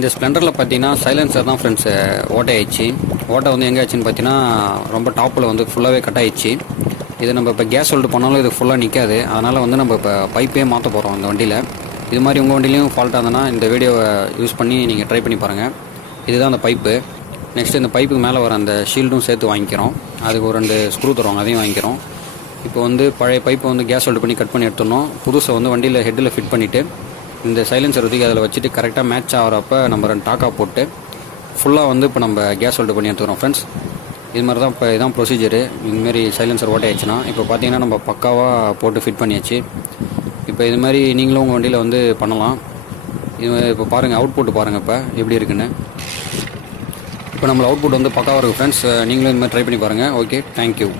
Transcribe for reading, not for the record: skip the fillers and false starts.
இந்த ஸ்ப்ளெண்டரில் பார்த்தீங்கன்னா சைலன்சர் தான் ஃப்ரெண்ட்ஸ் ஓட்டை ஆயிடுச்சு. ஓட்டை வந்து எங்கே ஆச்சுன்னு பார்த்தீங்கன்னா ரொம்ப டாப்பில் வந்து ஃபுல்லாகவே கட் ஆயிடுச்சு. இது நம்ம இப்போ கேஸ் வெல்டு பண்ணாலும் இது ஃபுல்லாக நிற்காது. அதனால் வந்து நம்ம இப்போ பைப்பே மாற்ற போகிறோம் இந்த வண்டியில். இது மாதிரி உங்கள் வண்டிலையும் ஃபால்ட்டாக இருந்ததுன்னா இந்த வீடியோவை யூஸ் பண்ணி நீங்கள் ட்ரை பண்ணி பாருங்கள். இதுதான் அந்த பைப்பு. நெக்ஸ்ட்டு இந்த பைப்புக்கு மேலே வர அந்த ஷீல்டும் சேர்த்து வாங்கிக்கிறோம். அதுக்கு ஒரு 2 ஸ்க்ரூ தருவாங்க, அதையும் வாங்கிக்கிறோம். இப்போ வந்து பழைய பைப்பை வந்து கேஸ் வெல்டு பண்ணி கட் பண்ணி எடுத்துடணும். புதுசை வந்து வண்டியில் ஹெட்டில் ஃபிட் பண்ணிவிட்டு இந்த சைலன்சர் ஊற்றி அதில் வச்சுட்டு கரெக்டாக மேட்ச் ஆகிறப்ப நம்ம 2 டாக்கா போட்டு ஃபுல்லாக வந்து இப்போ நம்ம கேஸ் வெல்டு பண்ணி எடுத்துக்கிறோம் ஃப்ரெண்ட்ஸ். இது மாதிரி தான் இப்போ இதான் ப்ரொசீஜரு. இதுமாரி சைலன்சர் ஓட்டையாச்சுன்னா இப்போ பார்த்தீங்கன்னா நம்ம பக்காவாக போட்டு ஃபிட் பண்ணியாச்சு. இப்போ இது மாதிரி நீங்களும் உங்கள் வண்டியில் வந்து பண்ணலாம். இது இப்போ பாருங்கள், அவுட்புட் பாருங்கள் இப்போ எப்படி இருக்குன்னு. இப்போ நம்ம அவுட்புட் வந்து பக்காவாக இருக்குது ஃப்ரெண்ட்ஸ். நீங்களும் இது மாதிரி ட்ரை பண்ணி பாருங்கள். Okay, thank you.